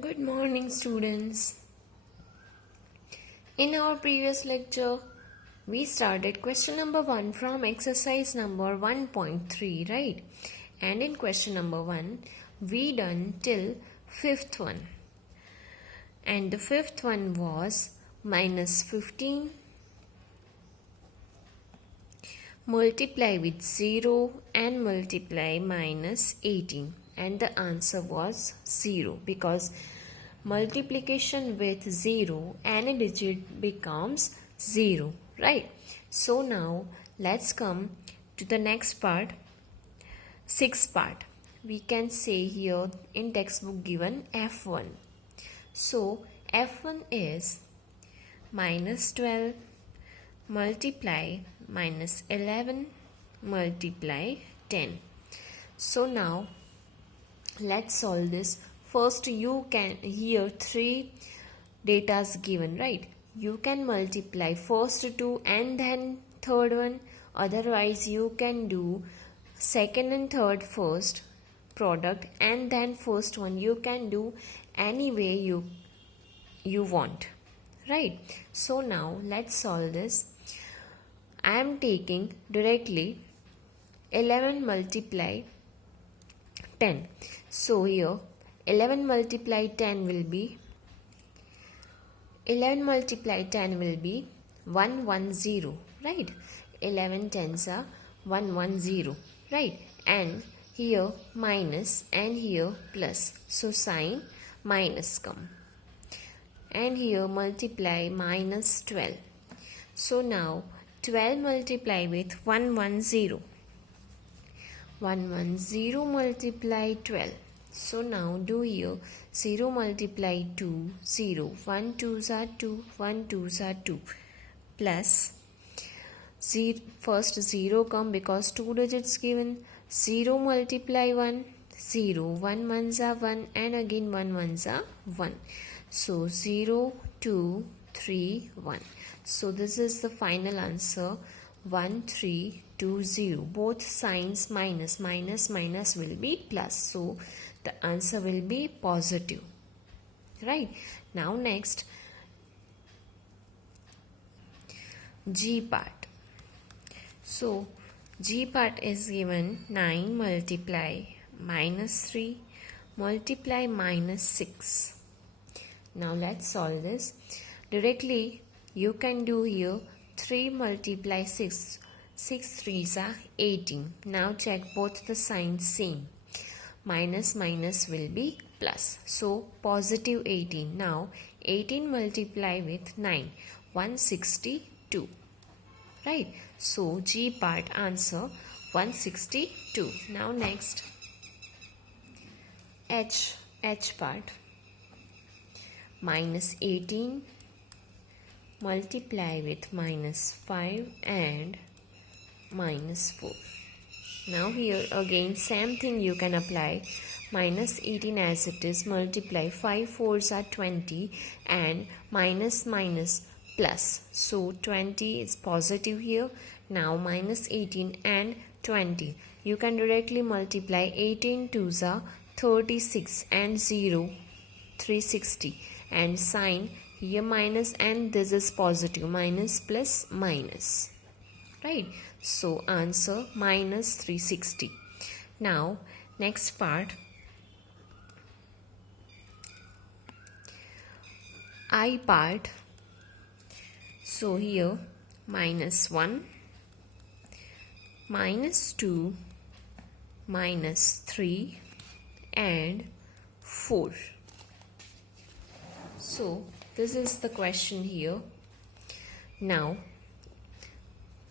Good morning, students. In our previous lecture, we started question number 1 from exercise number 1.3, right? And in question number 1, we done till fifth one. And the fifth one was minus 15 multiply with 0 and multiply minus 18. And the answer was 0 because multiplication with 0 any digit becomes 0, right? So now let's come to the next part, sixth part. We can say here in textbook given F1. So F1 is minus 12 multiply minus 11 multiply 10. So now let's solve this. First, you can here three datas given, right? You can multiply first two and then third one. Otherwise, you can do second and third first product and then first one. You can do any way you want, right? So now let's solve this. I am taking directly 11 multiply 10. So here 11 multiply 10 will be 110, right? 11 tens are 110, right? And here minus and here plus. So sign minus come. And here multiply minus 12. So now 12 multiply with 110. 110 multiply 12. So now do here 0 multiply 2, 0. 1 2s are 2, 1 2s are 2. Plus, first 0 come because 2 digits given. 0 multiply 1, 0. 1 ones are 1 and again 1 ones are 1. So 0, 2, 3, 1. So this is the final answer 1320. Both signs minus will be plus. So the answer will be positive. Right. Now next G part. So G part is given 9 multiply minus 3 multiply minus 6. Now let's solve this. Directly you can do here 3 multiply 6. 6 3s are 18. Now check both the signs same. Minus will be plus. So positive 18. Now 18 multiply with 9. 162. Right. So G part answer 162. Now next H part. Minus 18 multiply with minus 5 and minus 4. Now here again same thing you can apply. Minus 18 as it is, multiply 5 4s are 20 and minus plus. So 20 is positive here. Now minus 18 and 20. You can directly multiply 18 2s are 36 and 0 360. And sign here minus and this is positive, minus plus minus, right? So answer minus 360. Now next part I part. So here minus 1 minus 2 minus 3 and 4. So this is the question here. Now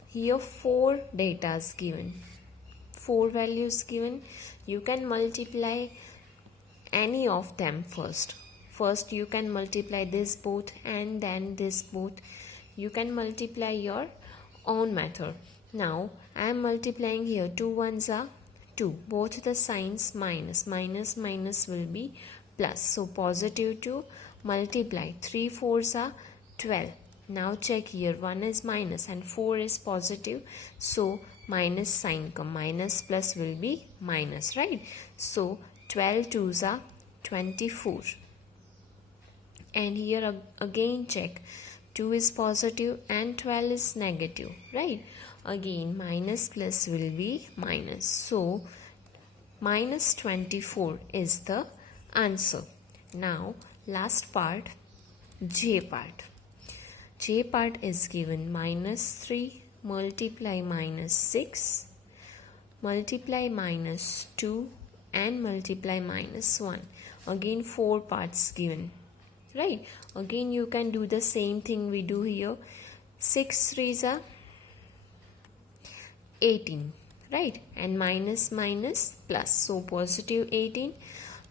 here 4 data is given, 4 values given. You can multiply any of them first. First you can multiply this both and then this both. You can multiply your own method. Now I am multiplying here 2 ones are 2. Both the signs minus will be plus. So positive 2 multiply 3 4s are 12. Now check here, 1 is minus and 4 is positive. So minus sign come, minus plus will be minus, right? So 12 2s are 24. and here again check 2 is positive and 12 is negative, right? Again minus plus will be minus, so minus 24 is the answer. Now last part, J part. J part is given minus 3 multiply minus 6 multiply minus 2 and multiply minus 1. Again 4 parts given, right? Again you can do the same thing we do here. 6 3s are 18, right? And minus minus plus, so positive 18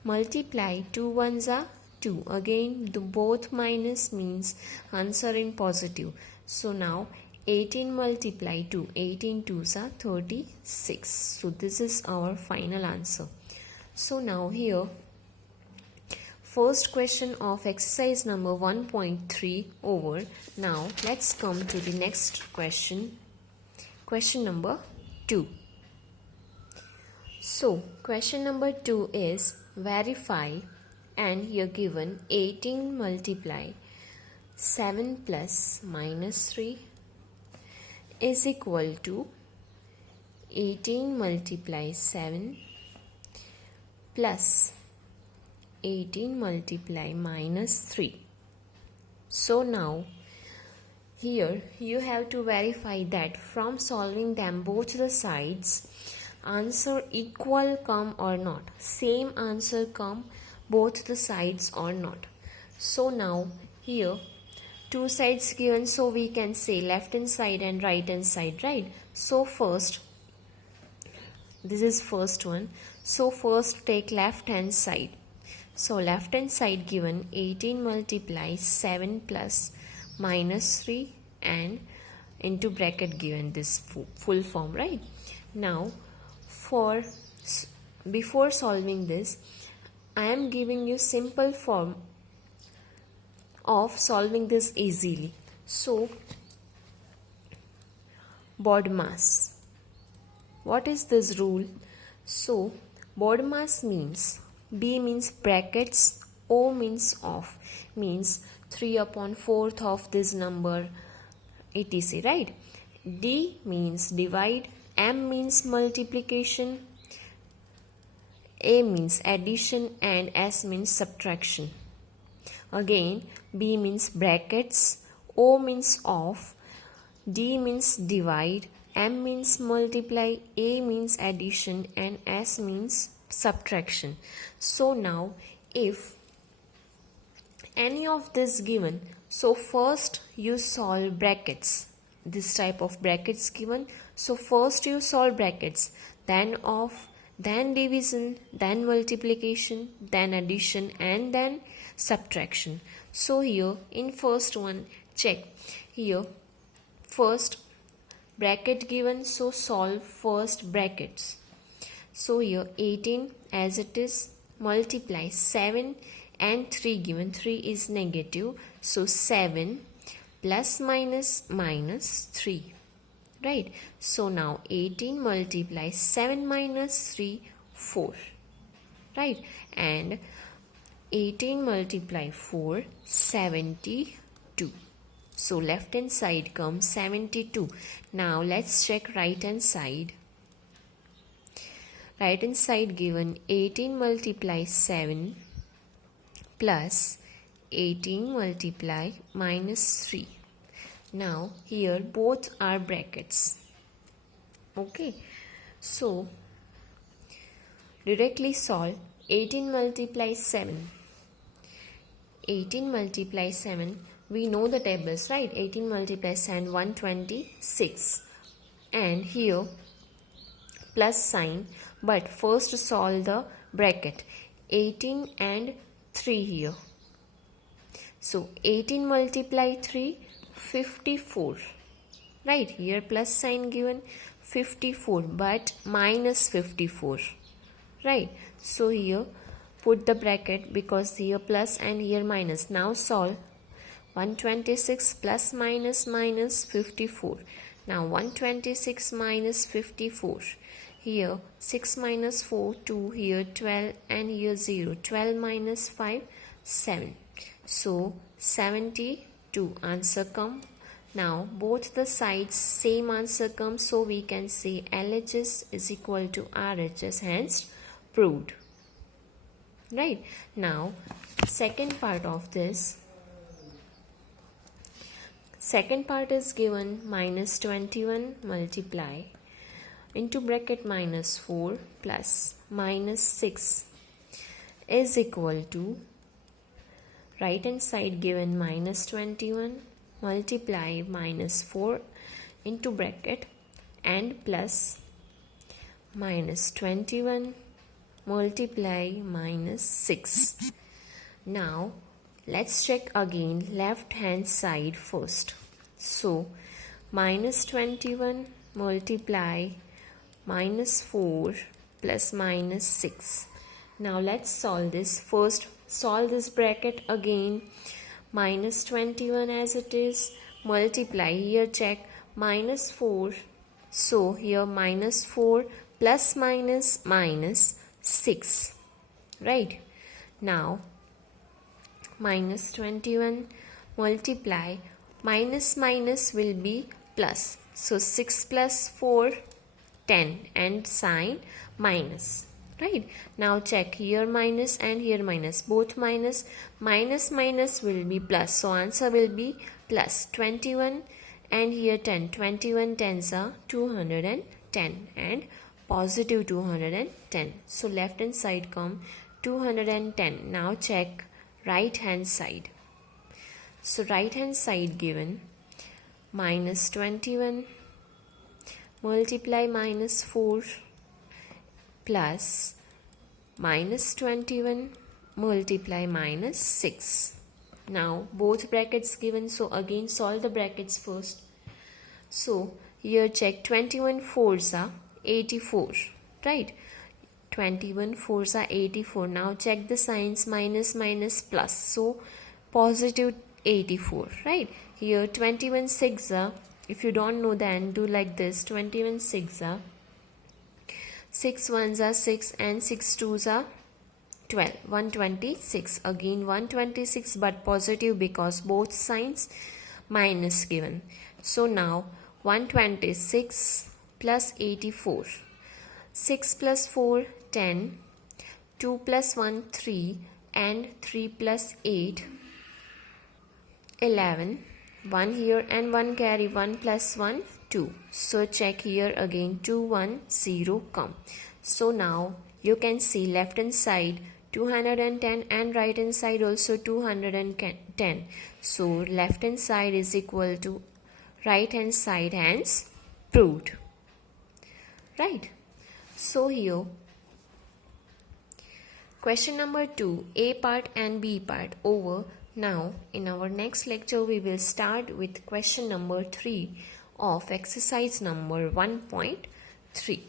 multiply 2 1s are 2. Again the both minus means answer in positive, so now 18 multiply 2, 18 2s are 36. So this is our final answer. So now here first question of exercise number 1.3 over. Now let's come to the next question, question number 2. So question number 2 is verify, and here given 18 multiply 7 plus minus 3 is equal to 18 multiply 7 plus 18 multiply minus 3. So now here you have to verify that from solving them both the sides answer equal come or not, same answer come both the sides or not. So now here two sides given, so we can say left hand side and right hand side, right? So first, this is first one, so first take left hand side. So left hand side given 18 multiply 7 plus minus 3 and into bracket given this full form, right? Now for before solving this, I am giving you simple form of solving this easily. So BODMAS, what is this rule? So BODMAS means B means brackets, O means off, means 3 upon 4th of this number, etc, right? D means divide, M means multiplication, A means addition, and S means subtraction. Again B means brackets, O means off, D means divide, M means multiply, A means addition, and S means subtraction. So now if any of this given, so first you solve brackets, this type of brackets given, so first you solve brackets, then off, then division, then multiplication, then addition, and then subtraction. So here in first one, check here first bracket given, so solve first brackets. So here 18 as it is, multiply 7 and 3 given, 3 is negative, so 7 plus minus minus 3, right? So now 18 multiply 7 minus 3, 4, right? And 18 multiply 4, 72. So left hand side comes 72. Now let's check right hand side. Right hand side given 18 multiply 7 plus 18 multiply minus 3. Now here both are brackets. Okay, so directly solve 18 multiply 7. 18 multiply 7, we know the tables, right? 18 multiply 7, 126. And here plus sign, but first solve the bracket 18 and 3 here. So 18 multiply 3, 54, right? Here plus sign given 54, but minus 54, right? So here put the bracket because here plus and here minus. Now solve 126 plus minus minus 54. Now 126 minus 54. Here 6 minus 4, 2, here 12, and here 0. 12 minus 5, 7. So 72 answer come. Now both the sides same answer comes, so we can say LHS is equal to RHS, hence proved. Right. Now second part of this. Second part is given minus 21 multiply into bracket minus 4 plus minus 6 is equal to right hand side given minus 21 multiply minus 4 into bracket and plus minus 21 multiply minus 6. Now let's check again left hand side first. So minus 21 multiply minus 4 plus minus 6. Now let's solve this. First solve this bracket again. Minus 21 as it is, multiply, here check minus 4. So here minus 4 plus minus minus 6. Right. Now minus 21 multiply minus minus will be plus. So 6 plus 4 10 and sign minus. Right. Now check here minus and here minus, both minus. Minus minus will be plus, so answer will be plus 21 and here 10. 21 tens are 210 and positive 210. So left hand side come 210. Now check right hand side. So right hand side given minus 21 multiply minus 4 plus minus 21 multiply minus 6. Now both brackets given, so again solve the brackets first. So here check 21 fours are 84, right? 21 fours are 84. Now check the signs, minus minus plus, so positive 84, right? Here 21 six are, if you don't know then do like this, 21 six are 6 ones are 6 and 6 twos are 12. 126. Again 126 but positive because both signs minus given. So now 126 plus 84. 6 plus 4 10. 2 plus 1 3 and 3 plus 8 11. 1 here and 1 carry, 1 plus 1 2. So check here again 2 1 0 come. So now you can see left hand side 210 and right hand side also 210. So left hand side is equal to right hand side, hence proved. Right. So here question number 2, A part and B part over. Now in our next lecture we will start with question number 3 of exercise number 1.3.